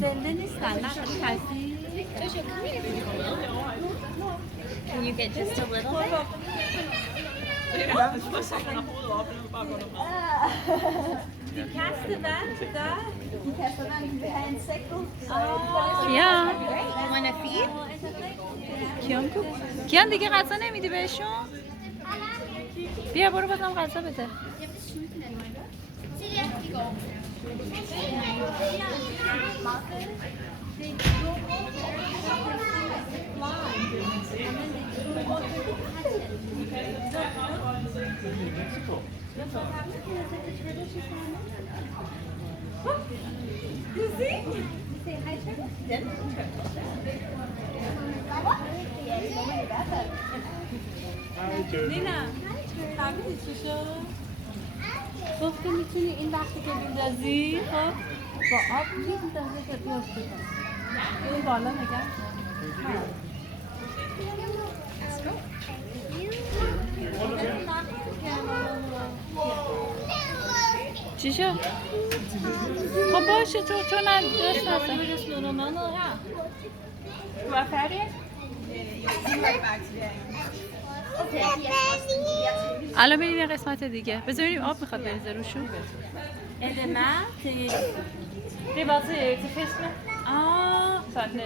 زنده نیستن نه خیلی کسی. Can you get just a little bit? Die kasten da. Die kasten dan die insekten. کیا؟ You want to feed? کیان کو؟ کیان دیگه غذا نمیدی بهشون؟ بیا برو بازم غذا بده. لینا فهمیدی چی شد؟ گفت میتونی این وقتی که میندازی خب با آب میندازی که بیفته این بالا نگه چی شد؟ خب باشه چون دست نزن. Du er færdig? الان بریم یه قسمت دیگه. بذاریم آب میخواد بریزه روشون. Er det mad til... Det var til fiskene. Sådan,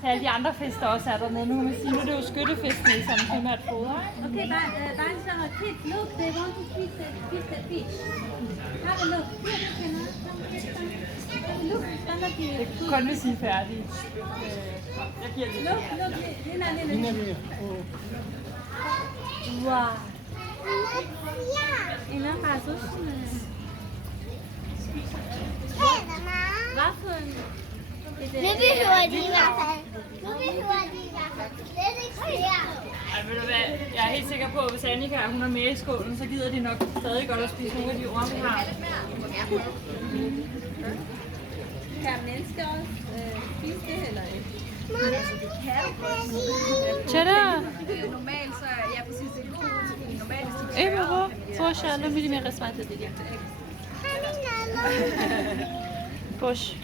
til alle de andre fisk, der også er dernede. Nu kan man sige, nu er det jo skyttefiskene, som primært fodrer. Okay, bunch of kids, look, they want to feed the fish. Have a look. Look, stand up here. Kun hvis I er færdige. Jeg giver det. Look, Lina. Wow. اینا غذاشونه. Hvad for en... Nu behøver de i hvert fald. Nu behøver de i hvert fald slet ikke flere. Ej, ved du hvad? Jeg er helt sikker på, at hvis Annika hun er med i skålen, så gider de nok stadig godt at spise nogle af de orme, vi har. Kan mennesker også spise det, eller ikke? چرا؟ Normalt så er jeg præcis det normalt hvis de ای بابا باشه الان میریم یه قسمت دیگه. باش